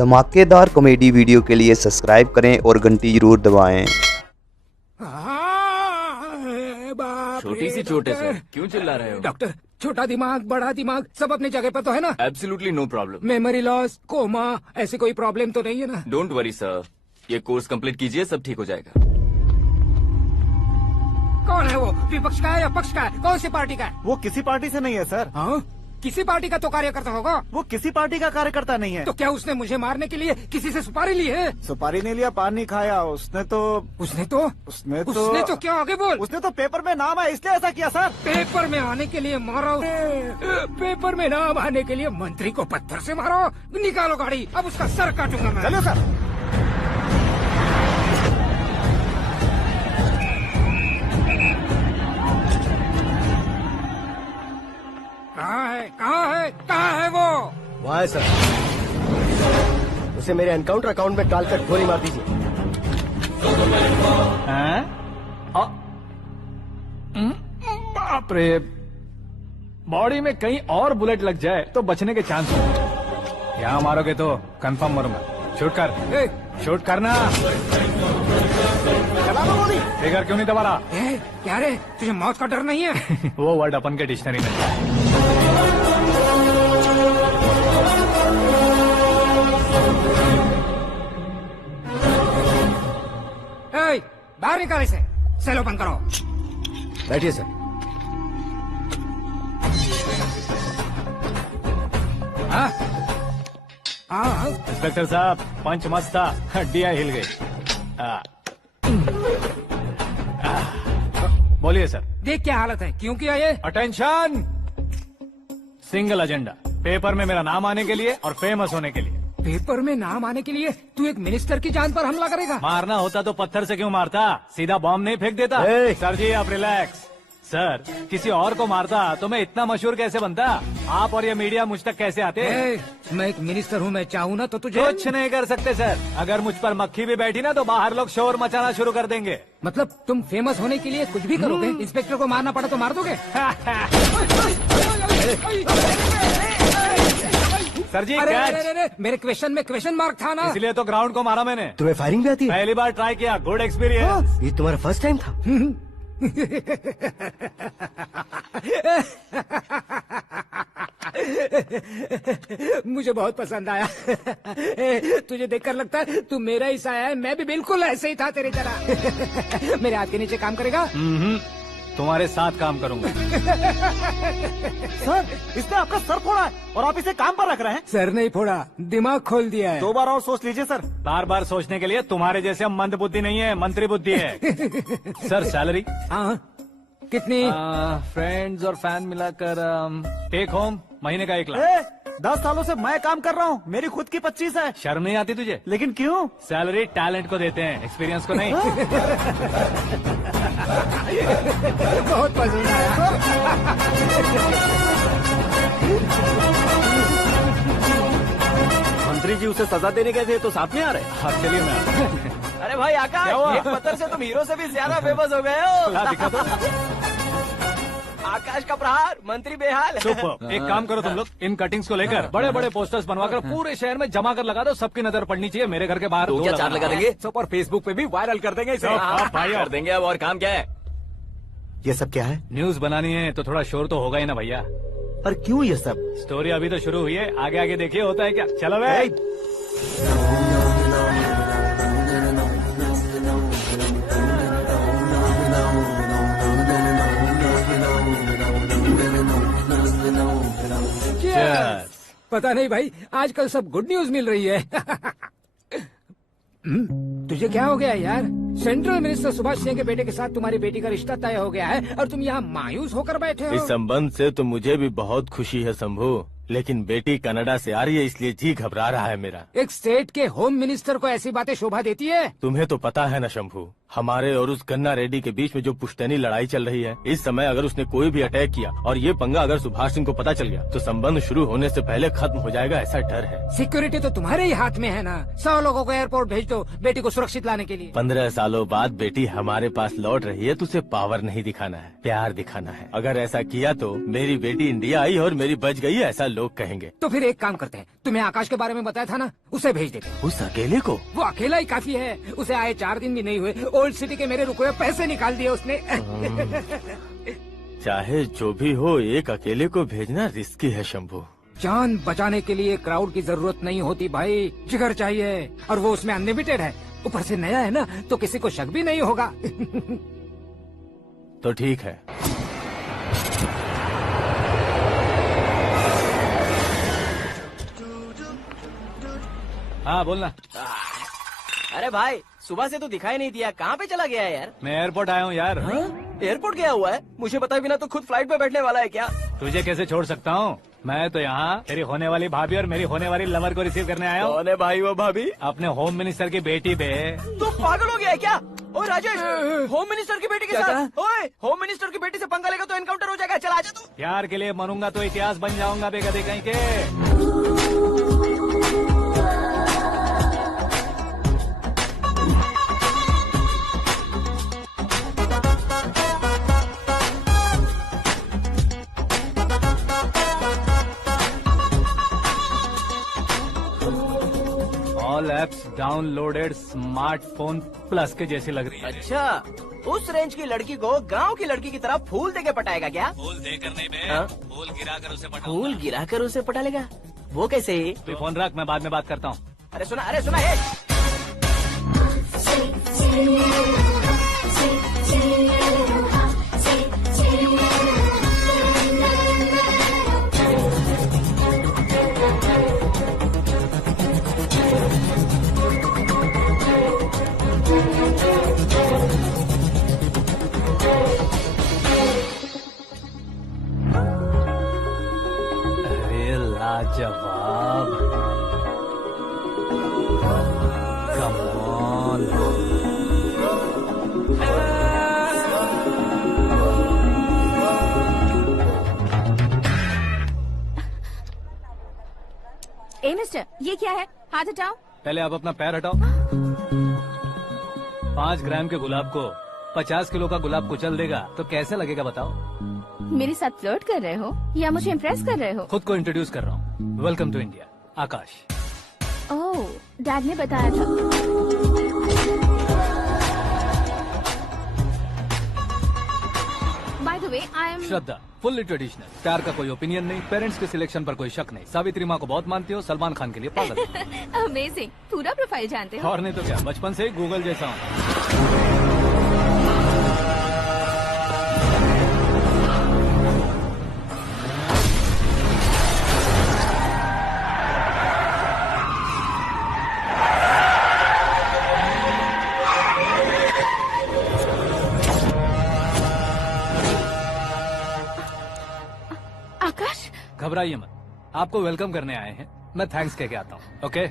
धमाकेदार comedy video के लिए सब्सक्राइब करें और घंटी जरूर दबाएं। छोटी सी चोट है सर, क्यों चिल्ला रहे हो? डॉक्टर, छोटा दिमाग बड़ा दिमाग सब अपनी जगह पर तो है ना? Absolutely no problem. Memory loss, coma, ऐसी कोई प्रॉब्लम तो नहीं है ना? डोंट वरी सर, ये कोर्स कंप्लीट कीजिए, सब ठीक हो जाएगा। कौन है वो? विपक्ष का है या पक्ष का है? कौन सी पार्टी का है? वो किसी पार्टी से नहीं है सर। हाँ? किसी पार्टी का तो कार्यकर्ता होगा। वो किसी पार्टी का कार्यकर्ता नहीं है। तो क्या उसने मुझे मारने के लिए किसी से सुपारी ली है? सुपारी नहीं लिया, पान नहीं खाया। उसने तो क्या आगे बोल? उसने तो पेपर में नाम है इसलिए ऐसा किया सर। पेपर में आने के लिए मारो? पेपर में नाम आने के लिए मंत्री को पत्थर से मारो? निकालो गाड़ी, अब उसका सर काटूंगा मैं। चलो सर। कहाँ है वो? वहाँ है सर, उसे मेरे एनकाउंटर अकाउंट में डालकर गोली मार दीजिए। बाप रे, बॉडी में कहीं और बुलेट लग जाए तो बचने के चांस हो। यहाँ मारोगे तो कंफर्म मरूंगा। शूट कर, शूट करना। चला दो गोली। फिगर क्यों नहीं दबा रहा? क्या रे, तुझे मौत का डर नहीं है? वो वर्ड अपन के डिक्शनरी में है। बाहर निकाल इसे, सेल ओपन करो। बैठिए सर। हाँ, इंस्पेक्टर साहब, पंच मस्त था, हड्डियां हिल गई। बोलिए सर। देख क्या हालत है, क्यों किया ये? अटेंशन, सिंगल एजेंडा, पेपर में मेरा नाम आने के लिए और फेमस होने के लिए। पेपर में नाम आने के लिए तू एक मिनिस्टर की जान पर हमला करेगा? मारना होता तो पत्थर से क्यों मारता, सीधा बॉम्ब नहीं फेंक देता। सर जी आप रिलैक्स। सर, किसी और को मारता तो मैं इतना मशहूर कैसे बनता? आप और ये मीडिया मुझ तक कैसे आते? मैं एक मिनिस्टर हूँ, मैं चाहूँ ना तो तुझे कुछ नहीं कर सकते सर। अगर मुझ पर मक्खी भी बैठी ना तो बाहर लोग शोर मचाना शुरू कर देंगे। मतलब तुम फेमस होने के लिए कुछ भी करोगे? इंस्पेक्टर को मारना पड़ा तो मार दोगे? सर जी अरे, मेरे क्वेश्चन में क्वेश्चन मार्क था ना, इसलिए तो ग्राउंड को मारा मैंने। तुम्हें फायरिंग भी आती है? पहली बार ट्राई किया, गुड एक्सपीरियंस। ये तुम्हारा फर्स्ट टाइम था? मुझे बहुत पसंद आया। तुझे देखकर लगता है तू मेरा ही साया है। मैं भी बिल्कुल ऐसे ही था तेरी तरह। मेरे हाथ के नीचे काम करेगा? तुम्हारे साथ काम करूंगा। सर, इसने आपका सर फोड़ा है और आप इसे काम पर रख रहे हैं। सर नहीं फोड़ा, दिमाग खोल दिया है। 2 बार और सोच लीजिए सर। बार बार सोचने के लिए तुम्हारे जैसे मंद बुद्धि नहीं है, मंत्री बुद्धि है। Sir salary? हाँ, कितनी? फ्रेंड्स और फैन मिलाकर टेक होम महीने का 1 लाख। 10 सालों से मैं काम कर रहा हूँ, मेरी खुद की 25 है। शर्म नहीं आती तुझे? लेकिन क्यों? सैलरी टैलेंट को देते हैं, एक्सपीरियंस को नहीं। बहुत पसंद आया। मंत्री जी उसे सजा देने गए थे तो साथ में आ रहे। हाँ चलिए मैं। अरे भाई आकाश, एक पत्थर से तुम हीरो से भी ज्यादा फेमस हो गए हो। दिखा दो। आकाश का प्रहार, मंत्री बेहाल। सुपर। एक काम करो तुम लोग, इन कटिंग्स को लेकर बड़े बड़े पोस्टर्स बनवाकर पूरे शहर में जमा कर लगा दो। सबकी नजर पड़नी चाहिए। मेरे घर के बाहर तो क्या 4 लगा देंगे? सब और फेसबुक पे भी वायरल कर देंगे इसे। भाई कर देंगे। अब और काम क्या है? ये सब क्या है? न्यूज बनानी है तो थोड़ा शोर तो होगा ही ना भैया। पर क्यों ये सब? स्टोरी अभी तो शुरू हुई है, आगे आगे देखिए होता है क्या। चलो भाई। पता नहीं भाई, आजकल सब गुड न्यूज मिल रही है। तुझे क्या हो गया यार? सेंट्रल मिनिस्टर सुभाष सिंह के बेटे के साथ तुम्हारी बेटी का रिश्ता तय हो गया है और तुम यहाँ मायूस होकर बैठे हो। इस संबंध से तो मुझे भी बहुत खुशी है शंभू, लेकिन बेटी कनाडा से आ रही है इसलिए जी घबरा रहा है मेरा। एक स्टेट के होम मिनिस्टर को ऐसी बातें शोभा देती है? तुम्हें तो पता है ना शंभू, हमारे और उस गन्ना रेड्डी के बीच में जो पुश्तैनी लड़ाई चल रही है, इस समय अगर उसने कोई भी अटैक किया और ये पंगा अगर सुभाष सिंह को पता चल गया तो संबंध शुरू होने से पहले खत्म हो जाएगा, ऐसा डर है। सिक्योरिटी तो तुम्हारे ही हाथ में है ना। 100 लोगों को एयरपोर्ट भेज दो बेटी को सुरक्षित लाने के लिए। 15 सालों बाद बेटी हमारे पास लौट रही है तो उसे पावर नहीं दिखाना है, प्यार दिखाना है। अगर ऐसा किया तो मेरी बेटी इंडिया आई और मेरी बच गई, ऐसा लोग कहेंगे। तो फिर एक काम करते हैं, तुम्हें आकाश के बारे में बताया था ना, उसे भेज देते हैं। उस अकेले को? वो अकेला ही काफी है। उसे आए 4 दिन भी नहीं हुए, ओल्ड सिटी के मेरे रुके हुए पैसे निकाल दिए उसने। चाहे जो भी हो, एक अकेले को भेजना रिस्की है शंभू। जान बचाने के लिए क्राउड की जरूरत नहीं होती भाई, जिगर चाहिए, और वो उसमें अनलिमिटेड है। ऊपर से नया है ना, तो किसी को शक भी नहीं होगा। तो ठीक है। हाँ बोलना। अरे भाई, सुबह से तो दिखाई नहीं दिया, कहाँ पे चला गया है यार? मैं एयरपोर्ट आया हूँ यार। एयरपोर्ट गया हुआ है? मुझे बताए बिना तो खुद फ्लाइट पे बैठने वाला है क्या? तुझे कैसे छोड़ सकता हूँ? मैं तो यहाँ तेरी होने वाली भाभी और मेरी होने वाली लवर को रिसीव करने आया हूँ। कौन है भाई वो भाभी? अपने होम मिनिस्टर की बेटी पे। तू पागल हो गया है क्या? ओए राजेश, होम मिनिस्टर की बेटी के क्या साथ? ओए, होम मिनिस्टर की बेटी से पंगा लेगा तो एनकाउंटर हो जाएगा। चल आजा तू। प्यार के लिए मरूंगा तो इतिहास बन जाऊंगा बेगदे कहीं के। All apps downloaded smartphone plus के जैसी लग रही है। अच्छा, उस रेंज की लड़की को गांव की लड़की की तरह फूल देके पटाएगा क्या? फूल देकर नहीं बे, हाँ? फूल गिराकर उसे पटा। फूल गिराकर उसे पटा लेगा? वो कैसे? तू फोन रख, मैं बाद में बात करता हूँ। अरे सुना हे। अरे लाजवाब, कम ऑन। ए मिस्टर, ये क्या है? हाथ हटाओ। पहले आप अपना पैर हटाओ। 5 ग्राम के गुलाब को 50 किलो का गुलाब कुचल देगा तो कैसे लगेगा बताओ? मेरे साथ फ्लर्ट कर रहे हो या मुझे इम्प्रेस कर रहे हो? खुद को इंट्रोड्यूस कर रहा हूँ। Welcome to India, Akash. Oh, dad ने बताया था। By the way, I am Shraddha, fully traditional. प्यार का कोई ओपिनियन नहीं, पेरेंट्स के सिलेक्शन पर कोई शक नहीं। सावित्री माँ को बहुत मानती हो, सलमान खान के लिए पागल हो। अमेजिंग, पूरा प्रोफाइल जानते हो। और नहीं तो क्या, बचपन से ही गूगल जैसा हूँ। आकाश, घबराइए मत, आपको वेलकम करने आए हैं। मैं थैंक्स कह के आता हूँ। ओके?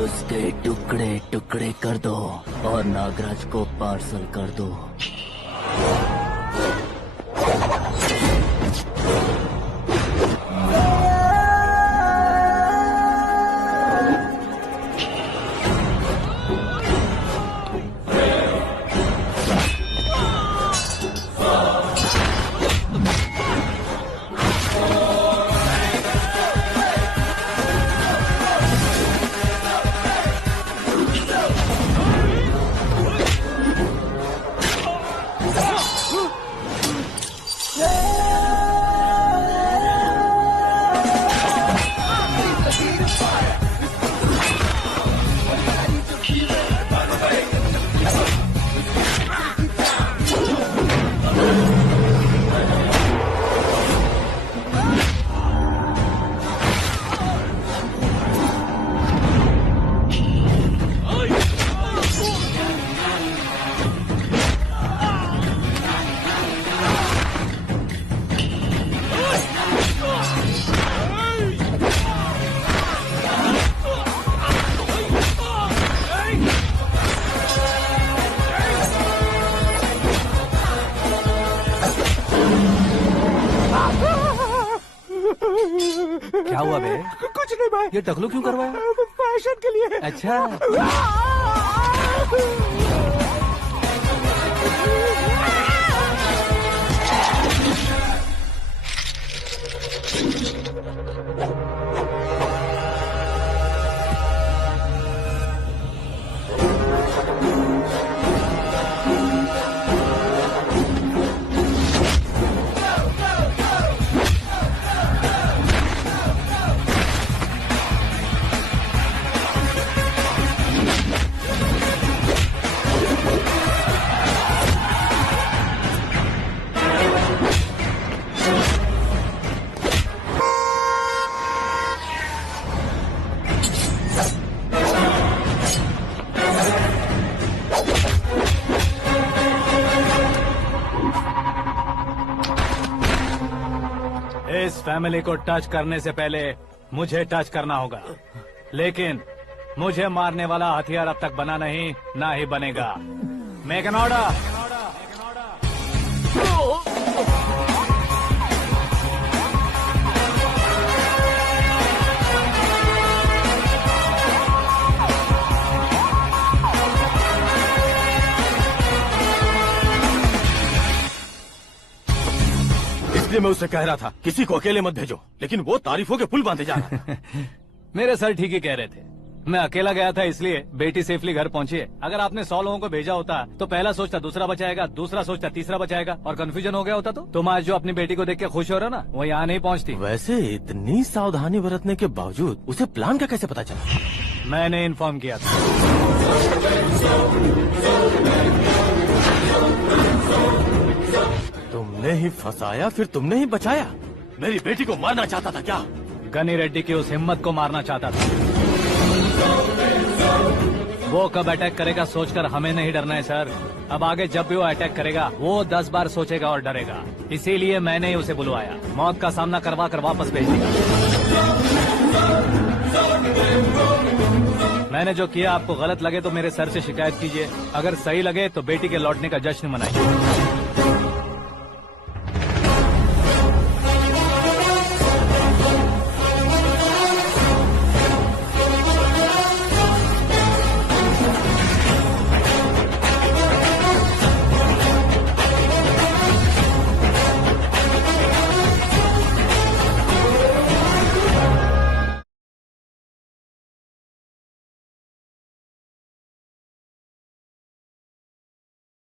उसके टुकड़े टुकड़े कर दो और नागराज को पार्सल कर दो। हुआ बे? कुछ नहीं भाई, ये टकलू क्यों करवाया? फैशन के लिए। अच्छा, इस फैमिली को टच करने से पहले मुझे टच करना होगा, लेकिन मुझे मारने वाला हथियार अब तक बना नहीं, ना ही बनेगा। Make an order. इसलिए मैं उससे कह रहा था किसी को अकेले मत भेजो, लेकिन वो तारीफों के पुल बांधे जा रहा था। मेरे सर ठीक ही कह रहे थे। मैं अकेला गया था इसलिए बेटी सेफली घर पहुंची है। अगर आपने 100 लोगों को भेजा होता तो पहला सोचता दूसरा बचाएगा, दूसरा सोचता तीसरा बचाएगा, और कंफ्यूजन हो गया होता तो तुम आज जो अपनी बेटी को देख के खुश हो रहे हो ना, वो यहाँ नहीं पहुँचती। वैसे इतनी सावधानी बरतने के बावजूद उसे प्लान का कैसे पता चला? मैंने इन्फॉर्म किया था। तुमने ही फंसाया, फिर तुमने ही बचाया। मेरी बेटी को मारना चाहता था क्या? गनी रेड्डी की उस हिम्मत को मारना चाहता था। वो कब अटैक करेगा सोचकर हमें नहीं डरना है सर। अब आगे जब भी वो अटैक करेगा वो 10 बार सोचेगा और डरेगा। इसीलिए मैंने ही उसे बुलवाया। मौत का सामना करवा कर वापस भेज दिया। मैंने जो किया आपको गलत लगे तो मेरे सर से शिकायत कीजिए, अगर सही लगे तो बेटी के लौटने का जश्न मनाइए।